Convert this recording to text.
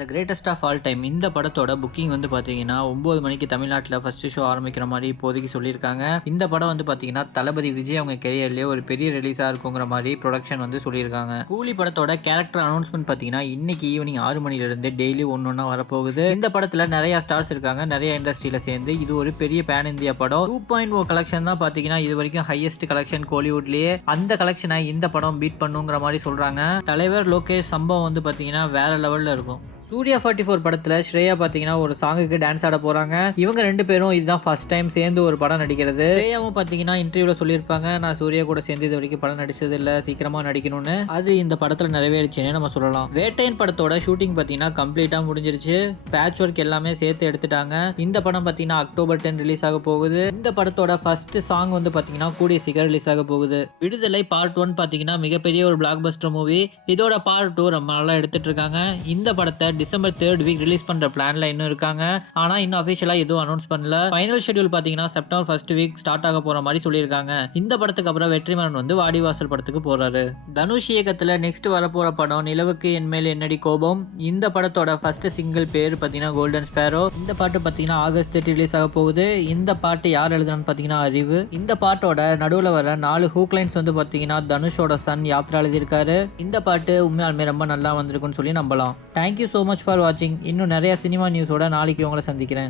The greatest of all time இந்த படத்தோட booking வந்து பார்த்தீங்கன்னா 9 மணிக்கு தமிழ்நாட்டில் ஃபர்ஸ்ட் ஷோ ஆரம்பிக்கிற மாதிரி இப்போதைக்கு சொல்லியிருக்காங்க. இந்த படம் வந்து பார்த்தீங்கன்னா தளபதி விஜய் அவங்க கெரியர்லேயே ஒரு பெரிய ரிலீஸாக இருக்குங்கிற மாதிரி ப்ரொடக்ஷன் வந்து சொல்லியிருக்காங்க. கூலி படத்தோட கேரக்டர் அனௌன்ஸ்மெண்ட் பார்த்தீங்கன்னா இன்னைக்கு ஈவினிங் 6 மணிலேருந்து டெய்லி ஒன்று வரப்போகுது. இந்த படத்தில் நிறைய ஸ்டார்ஸ் இருக்காங்க, நிறைய இண்டஸ்ட்ரியில் சேர்ந்து இது ஒரு பெரிய பேன் இந்தியா படம். 2.0 கலெக்ஷன் தான் பார்த்தீங்கன்னா இது வரைக்கும் ஹையஸ்ட் கலெக்ஷன் கோலிவுட்லேயே. அந்த கலெக்ஷனை இந்த படம் பீட் பண்ணுங்கிற மாதிரி சொல்கிறாங்க. தலைவர் லோகேஷ் சம்பவம் வந்து பார்த்தீங்கன்னா வேற லெவலில் இருக்கும். சூர்யா 44 படத்தில் ஸ்ரேயா பார்த்தீங்கன்னா ஒரு சாங்குக்கு டான்ஸ் ஆட போகிறாங்க. இவங்க 2 பேரும் இதுதான் ஃபர்ஸ்ட் டைம் சேர்ந்து ஒரு படம் நடிக்கிறது. ஸ்ரேயாவும் பார்த்தீங்கன்னா இன்டர்வியூவில் சொல்லியிருப்பாங்க, நான் சூர்யா கூட சேர்ந்து இது வரைக்கும் படம் நடிச்சது இல்லை, சீக்கிரமாக நடிக்கணும்னு. அது இந்த படத்தில் நிறைவேறிச்சுன்னே நம்ம சொல்லலாம். வேட்டையன் படத்தோட ஷூட்டிங் பார்த்தீங்கன்னா கம்ப்ளீட்டாக முடிஞ்சிருச்சு. பேட்ச் ஒர்க் எல்லாமே சேர்த்து எடுத்துட்டாங்க. இந்த படம் பார்த்தீங்கன்னா October 10 ரிலீஸ் ஆக போகுது. இந்த படத்தோட ஃபர்ஸ்ட் சாங் வந்து பார்த்தீங்கன்னா கூடிய சீக்கிரம் ரிலீஸ் ஆக போகுது. விடுதலை பார்ட் 1 பார்த்தீங்கன்னா மிகப்பெரிய ஒரு பிளாக் பஸ்டர் மூவி. இதோட பார்ட் 2 ரொம்ப நாளாக எடுத்துட்டு இருக்காங்க. இந்த படத்தை December 3rd வீக் ரிலீஸ் பண்ற பிளான்ல இன்னும் இருக்காங்க. ஆனா இன்னும் அபிஷியலா எதுவும் அனௌன்ஸ் பண்ணல. ஃபைனல் ஷெட்யூல் பாத்தீங்கன்னா September 1st வீக் ஸ்டார்ட் ஆக போற மாதிரி சொல்லியிருக்காங்க. இந்த படத்துக்கு அப்புறம் வெற்றிமாறன் வந்து வாடிவாசல் படத்துக்கு போறாரு. தனுஷ் இயக்கத்துல நெக்ஸ்ட் வரப்போற படம் நிலவுக்கு என் மேல் என்னடி கோபம். இந்த படத்தோட ஃபர்ஸ்ட் சிங்கிள் பேர் பாத்தீங்கன்னா கோல்டன் ஸ்பேரோ. இந்த பாட்டு பாத்தீங்கன்னா August 30 ரிலீஸ் ஆக போகுது. இந்த பாட்டு யார் எழுதுனான்னு பாத்தீங்கன்னா அறிவு. இந்த பாட்டோட நடுவுல வர 4 ஹூக் லைன்ஸ் வந்து பாத்தீங்கன்னா தனுஷோட சன் யாத்ரா எழுதியிருக்காரு. இந்த பாட்டு உண்மையாலுமே ரொம்ப நல்லா வந்திருக்குன்னு சொல்லி நம்பலாம். தேங்க்யூ ஸோ மச் ஃபார் வாட்சிங். இன்னும் நிறைய சினிமா நியூஸோட நாளைக்கு உங்களை சந்திக்கிறேன்.